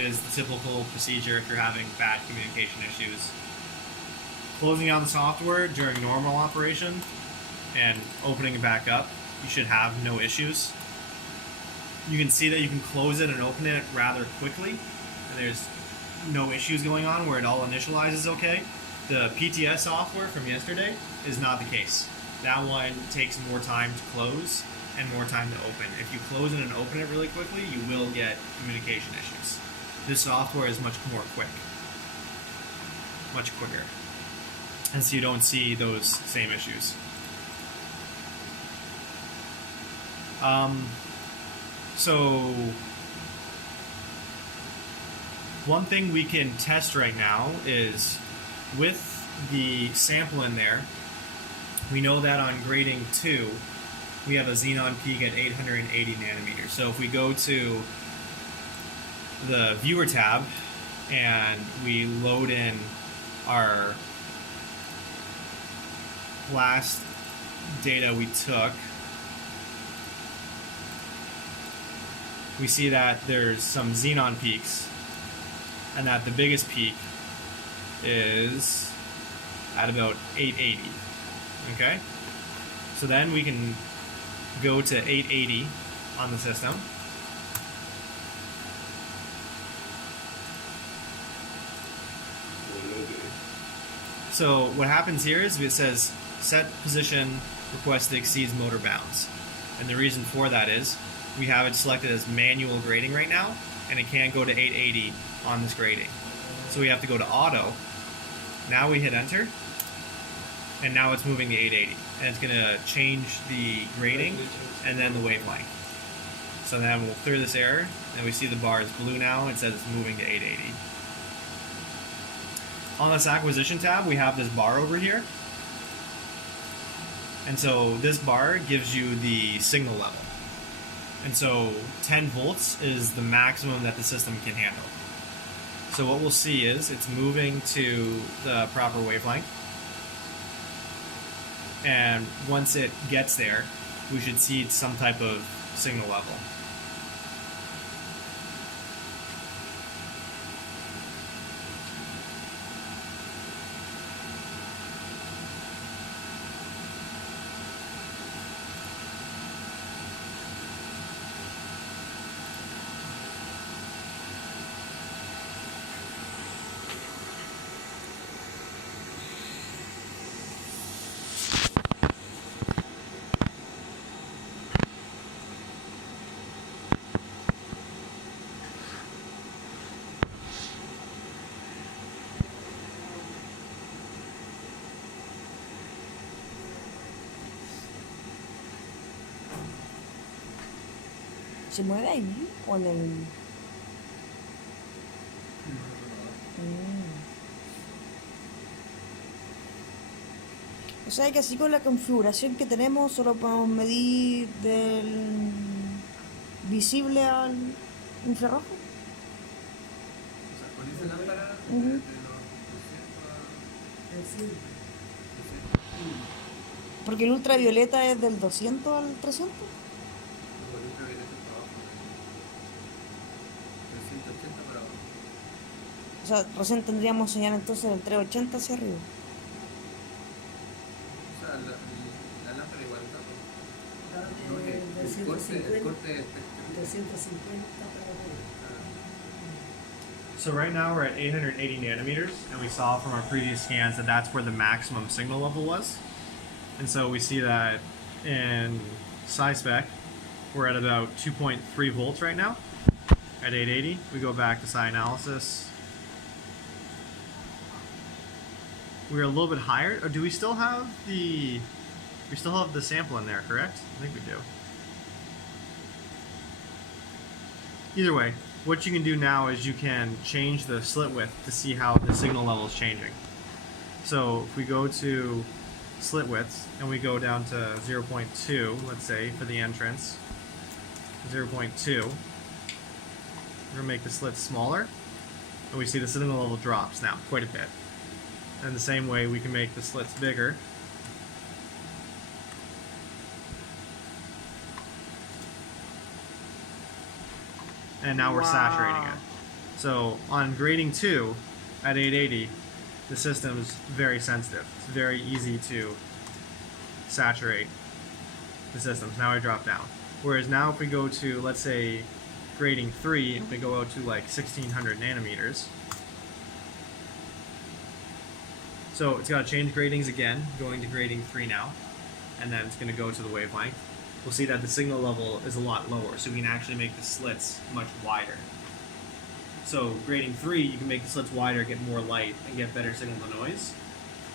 is the typical procedure if you're having bad communication issues. Closing down the software during normal operation and opening it back up, you should have no issues. You can see that you can close it and open it rather quickly, and there's no issues going on where it all initializes okay. The PTS software from yesterday is not the case. That one takes more time to close and more time to open. If you close it and open it really quickly, you will get communication issues. This software is much more much quicker, and so you don't see those same issues. So one thing we can test right now is with the sample in there, we know that on grading 2, we have a xenon peak at 880 nanometers. So if we go to the viewer tab and we load in our last data we took, we see that there's some xenon peaks, and that the biggest peak is at about 880. Okay? So then we can go to 880 on the system. So what happens here is it says set position requested exceeds motor bounds. And the reason for that is we have it selected as manual grading right now, and it can't go to 880 on this grading. So we have to go to auto. Now we hit enter, and now it's moving to 880. And it's going to change the grading and then the wavelength. So then we'll clear this error, and we see the bar is blue now. It says it's moving to 880. On this acquisition tab, we have this bar over here. And so this bar gives you the signal level. And so 10 volts is the maximum that the system can handle. So what we'll see is it's moving to the proper wavelength. And once it gets there, we should see some type of signal level. ¿Se mueve ahí o en el...? O sea que así con la configuración que tenemos solo podemos medir del visible al infrarrojo. O sea, con esa lámpara de los 200 a... Porque el ultravioleta es del 200 al 300. O sea, recién tendríamos señal entonces del 380 hacia arriba. O sea, la lámpara igual está. No, el corte es 250 para arriba. So right now we're at 880 nanometers, and we saw from our previous scans that that's where the maximum signal level was. And so we see that in SciSpec, we're at about 2.3 volts right now at 880. We go back to SciAnalysis. We're a little bit higher. Or do we still have the... We still have the sample in there, correct? I think we do. Either way, what you can do now is you can change the slit width to see how the signal level is changing. So if we go to slit widths and we go down to 0.2, let's say, for the entrance, 0.2, we're going to make the slit smaller, and we see the signal level drops now quite a bit. And the same way we can make the slits bigger. And now we're saturating it. So on grading 2 at 880, the system is very sensitive. It's very easy to saturate the systems. Now I drop down. Whereas now if we go to, let's say, grading 3, if we go out to like 1600 nanometers, so it's got to change gradings again, going to grading 3 now, and then it's going to go to the wavelength. We'll see that the signal level is a lot lower, so we can actually make the slits much wider. So grading 3, you can make the slits wider, get more light, and get better signal to noise.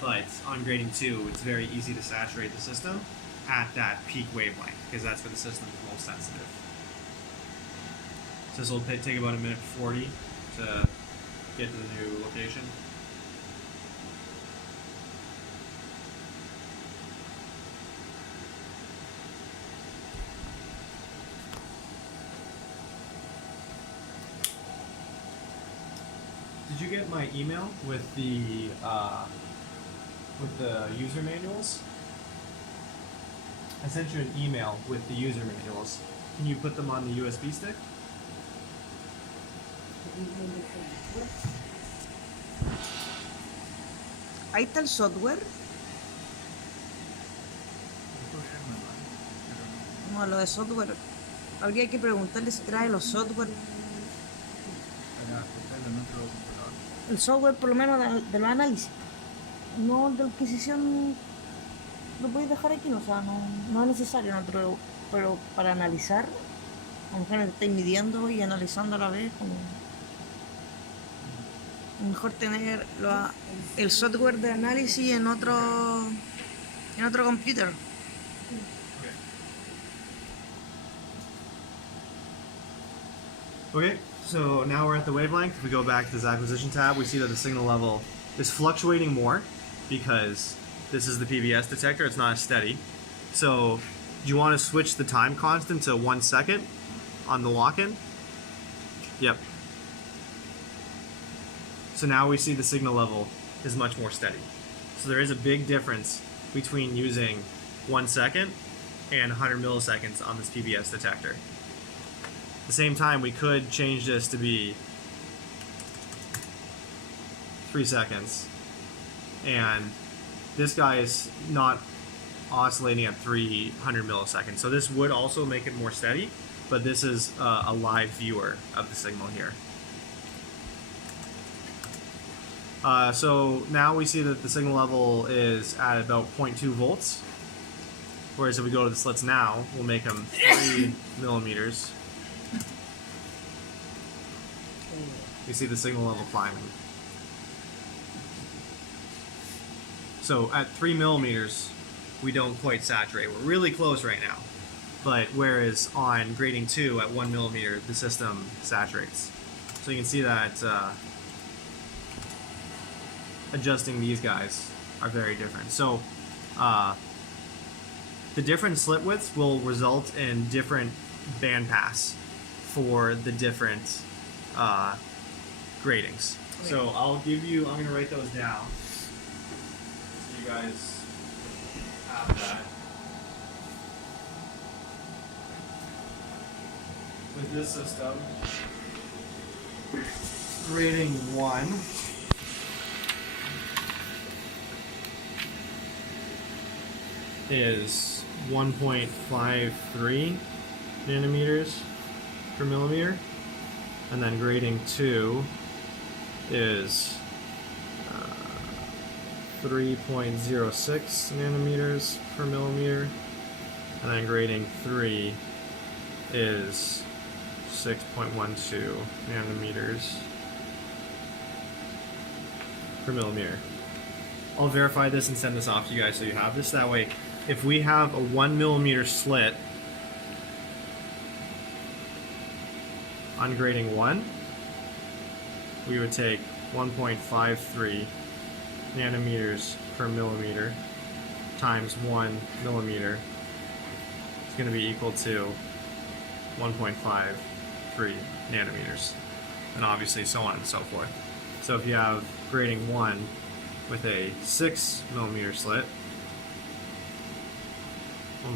But on grading 2, it's very easy to saturate the system at that peak wavelength, because that's where the system is most sensitive. So this will take about 1:40 to get to the new location. Did you get my email with the user manuals? I sent you an email with the user manuals. Can you put them on the USB stick? Ahí está el software. No, lo de software. Habría que preguntarle si trae los software. El software por lo menos de los análisis. No de adquisición lo podéis dejar aquí, o sea, no es necesario, no, pero para analizar, a lo mejor estáis midiendo y analizando a la vez, como mejor tener el software de análisis en otro computer. Okay, so now we're at the wavelength. If we go back to this acquisition tab, we see that the signal level is fluctuating more because this is the PBS detector, it's not as steady. So do you want to switch the time constant to 1 second on the lock-in? Yep. So now we see the signal level is much more steady. So there is a big difference between using 1 second and 100 milliseconds on this PBS detector. At the same time, we could change this to be 3 seconds, and this guy is not oscillating at 300 milliseconds. So this would also make it more steady, but this is a live viewer of the signal here. So now we see that the signal level is at about 0.2 volts, whereas if we go to the slits now, we'll make them 3 millimeters. We see the signal level climbing. So at 3 millimeters, we don't quite saturate. We're really close right now. But whereas on grading 2 at 1 millimeter, the system saturates. So you can see that adjusting these guys are very different. So the different slit widths will result in different bandpass for the different gradings. So I'm going to write those down. So you guys have that. With this system, grading 1 is 1.53 nanometers per millimeter, and then grading 2 is 3.06 nanometers per millimeter, and then grading 3 is 6.12 nanometers per millimeter. I'll verify this and send this off to you guys so you have this. That way, if we have a 1 millimeter slit on grading 1, we would take 1.53 nanometers per millimeter times 1 millimeter. It's going to be equal to 1.53 nanometers, and obviously so on and so forth. So if you have grading 1 with a 6 millimeter slit,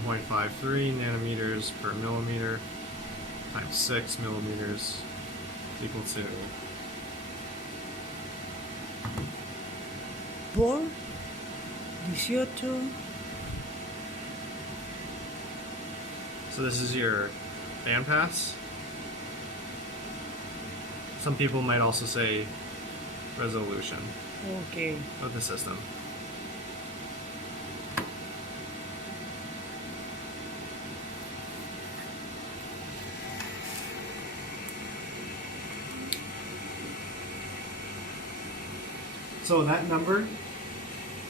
1.53 nanometers per millimeter times 6 millimeters is equal to por 18. So this is your band pass. Some people might also say resolution Okay. of the system. So that number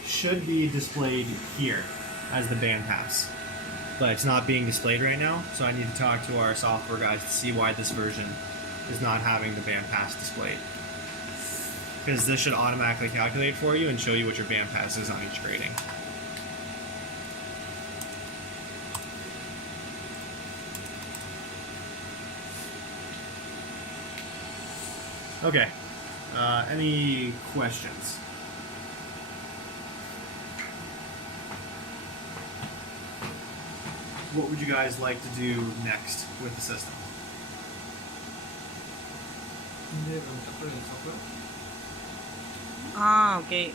should be displayed here as the band pass, but it's not being displayed right now, so I need to talk to our software guys to see why this version is not having the band pass displayed. Because this should automatically calculate for you and show you what your band pass is on each grading. Okay, any questions? What would you guys like to do next with the system? ¿Me preguntas por el software? Ah, ok.